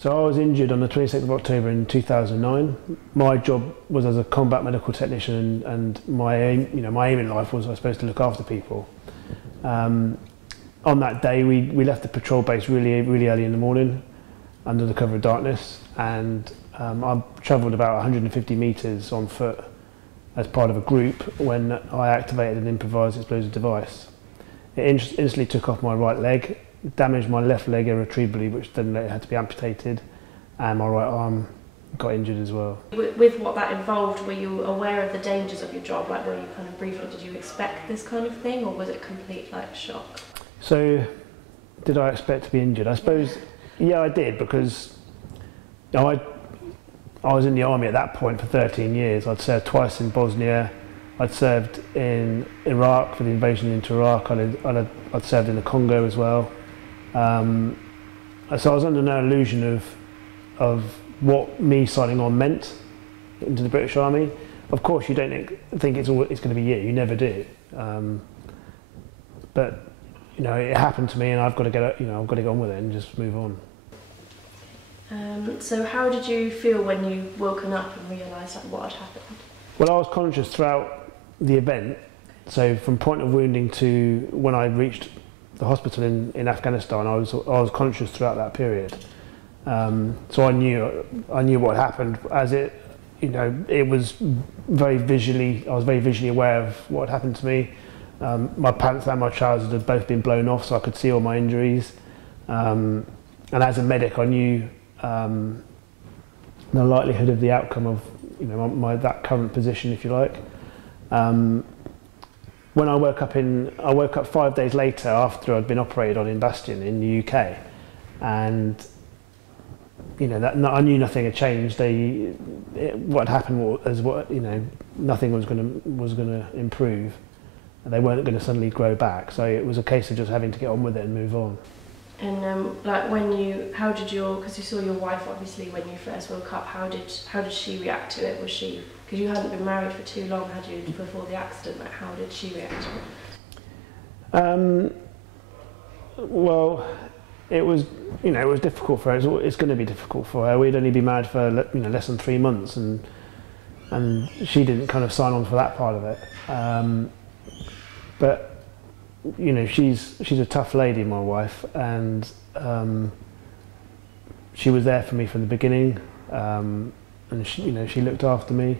So I was injured on the 26th of October in 2009. My job was as a combat medical technician, and my aim, my aim in life was I was supposed to look after people. On that day, we left the patrol base really early in the morning, under the cover of darkness, and I travelled about 150 metres on foot as part of a group when I activated an improvised explosive device. It instantly took off my right leg, damaged my left leg irretrievably, which then later had to be amputated, and my right arm got injured as well. With what that involved, were you aware of the dangers of your job? Like, were you kind of briefed, did you expect this kind of thing, or was it complete shock? So, did I expect to be injured? I suppose, yeah, I did, because I was in the army at that point for 13 years. I'd served twice in Bosnia. I'd served in Iraq for the invasion into Iraq. I'd served in the Congo as well. So I was under no illusion of what me signing on meant into the British Army. Of course, you don't think it's going to be you never do. But it happened to me, and I've got to get on with it and just move on. So how did you feel when you woken up and realised what had happened? Well, I was conscious throughout the event. So from point of wounding to when I reached the hospital in Afghanistan, I was conscious throughout that period. So I knew what had happened. As it was I was very visually aware of what had happened to me. My pants and my trousers had both been blown off, so I could see all my injuries. And as a medic, I knew the likelihood of the outcome of that current position, if you like. When I woke up 5 days later after I'd been operated on in Bastion in the UK, and I knew nothing had changed. What had happened was nothing was going to improve. They weren't going to suddenly grow back, so it was a case of just having to get on with it and move on. And because you saw your wife obviously when you first woke up, how did she react to it? Was she, because you hadn't been married for too long, had you, before the accident? How did she react to it? Well, it was difficult for her. It's going to be difficult for her. We'd only been married for less than 3 months, and she didn't kind of sign on for that part of it. But she's a tough lady, my wife, and she was there for me from the beginning, and she looked after me.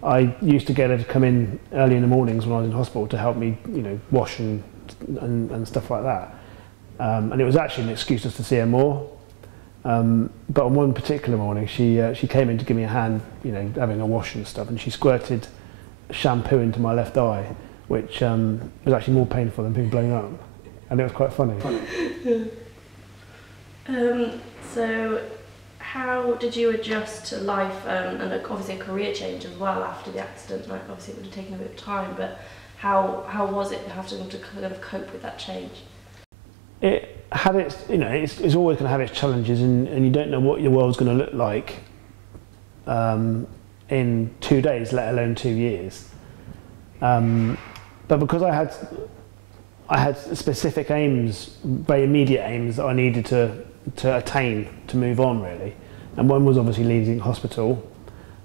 I used to get her to come in early in the mornings when I was in hospital to help me, wash and stuff like that. And it was actually an excuse just to see her more. But on one particular morning, she came in to give me a hand, having a wash and stuff, and she squirted shampoo into my left eye, which was actually more painful than being blown up, and it was quite funny. So how did you adjust to life, and obviously a career change as well after the accident? Obviously it would have taken a bit of time, but how was it having to kind of cope with that change? It had its, it's always going to have its challenges, and you don't know what your world's going to look like in 2 days, let alone 2 years. But because I had specific aims, very immediate aims that I needed to attain to move on, really. And one was obviously leaving hospital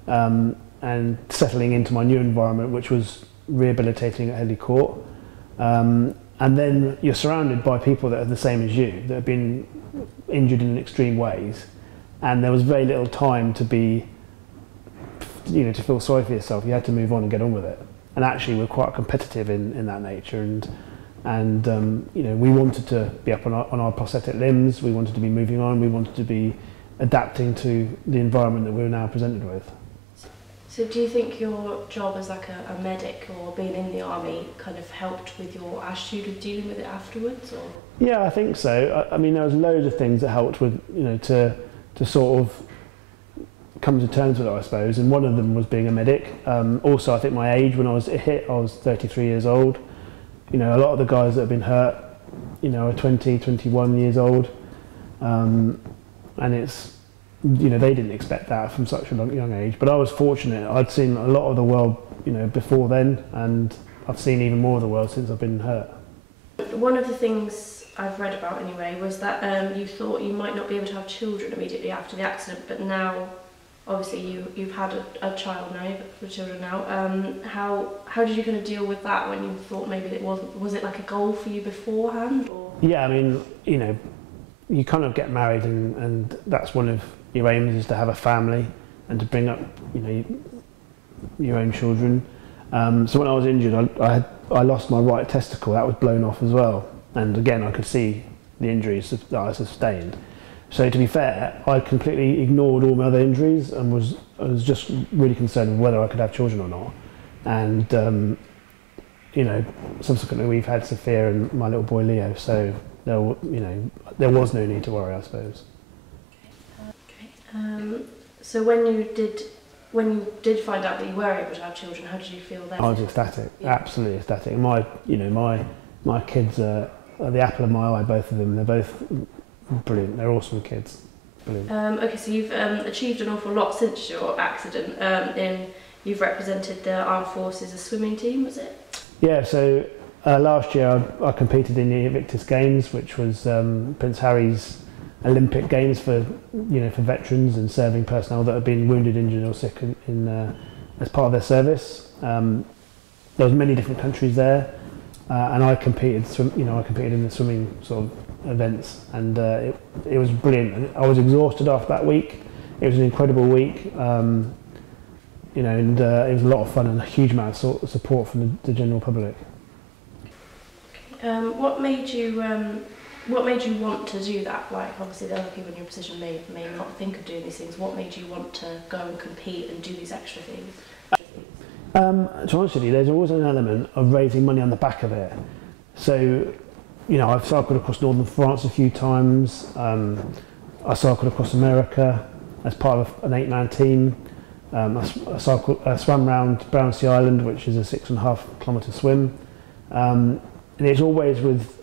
and settling into my new environment, which was rehabilitating at Headley Court. And then you're surrounded by people that are the same as you, that have been injured in extreme ways, and there was very little time to to feel sorry for yourself. You had to move on and get on with it. And actually we're quite competitive in that nature, and we wanted to be up on our prosthetic limbs, we wanted to be moving on, we wanted to be adapting to the environment that we were now presented with. So do you think your job as a medic or being in the army kind of helped with your attitude of dealing with it afterwards? Or? Yeah, I think so. I mean, there was loads of things that helped with, to sort of come to terms with it, I suppose, and one of them was being a medic. Also, I think my age, when I was hit, I was 33 years old. A lot of the guys that have been hurt, are 20, 21 years old, and it's, they didn't expect that from such a young age. But I was fortunate. I'd seen a lot of the world, before then, and I've seen even more of the world since I've been hurt. One of the things I've read about anyway was that you thought you might not be able to have children immediately after the accident, but now obviously you've had a child now, you've got children now. How did you kind of deal with that when you thought maybe it wasn't? Was it like a goal for you beforehand? Or? Yeah, I mean, you know, you kind of get married and that's one of your aims, is to have a family and to bring up, you know, your own children. So when I was injured, I lost my right testicle. That was blown off as well. And again, I could see the injuries that I sustained. So to be fair, I completely ignored all my other injuries and I was just really concerned with whether I could have children or not. And you know, subsequently we've had Sophia and my little boy Leo. So there was no need to worry, I suppose. Okay. So when you did find out that you were able to have children, how did you feel then? I was ecstatic, absolutely ecstatic. My kids are the apple of my eye, both of them. They're both brilliant. They're awesome kids. Brilliant. Okay, so you've achieved an awful lot since your accident. You've represented the Armed Forces' swimming team, was it? Yeah. So last year I competed in the Invictus Games, which was Prince Harry's Olympic Games for veterans and serving personnel that have been wounded, injured, or sick as part of their service. There was many different countries there, and I competed in the swimming sort of events, and it was brilliant. I was exhausted after that week. It was an incredible week, and it was a lot of fun and a huge amount of support from the general public. What made you want to do that? Like, obviously the other people in your position may not think of doing these things. What made you want to go and compete and do these extra things? To be honest with you, there's always an element of raising money on the back of it. So, I've cycled across northern France a few times. I cycled across America as part of an 8-man team. I swam around Brownsea Island, which is a 6.5 kilometre swim. And it's always with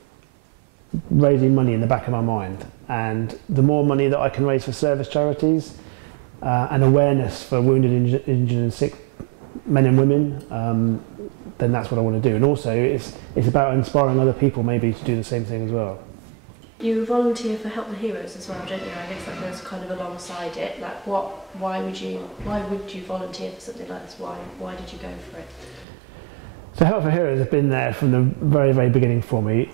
raising money in the back of my mind, and the more money that I can raise for service charities and awareness for wounded, injured and sick men and women, then that's what I want to do. And also it's about inspiring other people maybe to do the same thing as well. You volunteer for Help the Heroes as well, don't you? I guess that goes kind of alongside it. Like, why would you volunteer for something like this? Why did you go for it? So Help for Heroes have been there from the very, very beginning for me.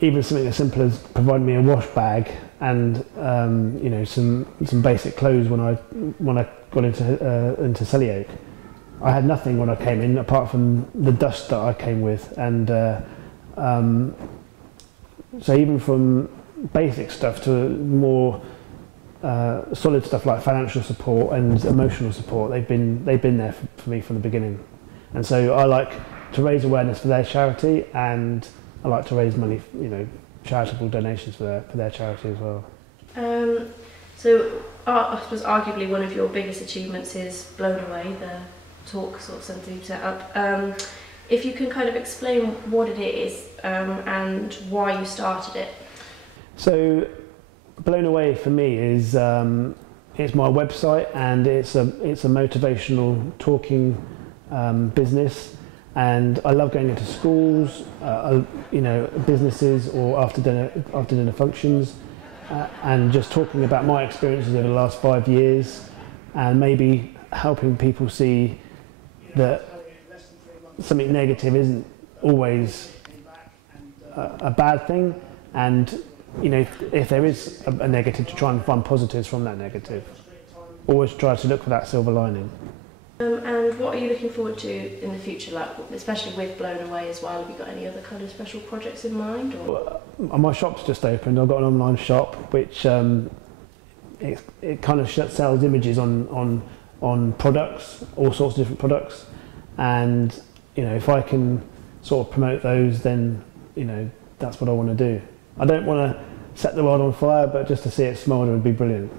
Even something as simple as providing me a wash bag and some basic clothes when I got into Selly-Oak. I had nothing when I came in apart from the dust that I came with, and so even from basic stuff to more solid stuff like financial support and emotional support, they've been there for me from the beginning. And so I like to raise awareness for their charity, and I like to raise money, charitable donations for their charity as well. So I suppose arguably one of your biggest achievements is Blown Away, the talk sort of centre you've set up. If you can kind of explain what it is and why you started it. So Blown Away for me is it's my website, and it's a motivational talking business. And I love going into schools, businesses, or after dinner functions, and just talking about my experiences over the last 5 years, and maybe helping people see that something negative isn't always a bad thing, and if there is a negative, to try and find positives from that negative. Always try to look for that silver lining. And what are you looking forward to in the future, like especially with Blown Away as well? Have you got any other kind of special projects in mind? Or? My shop's just opened. I've got an online shop which it kind of sells images on products, all sorts of different products, and if I can sort of promote those, then that's what I want to do. I don't want to set the world on fire, but just to see it smolder would be brilliant.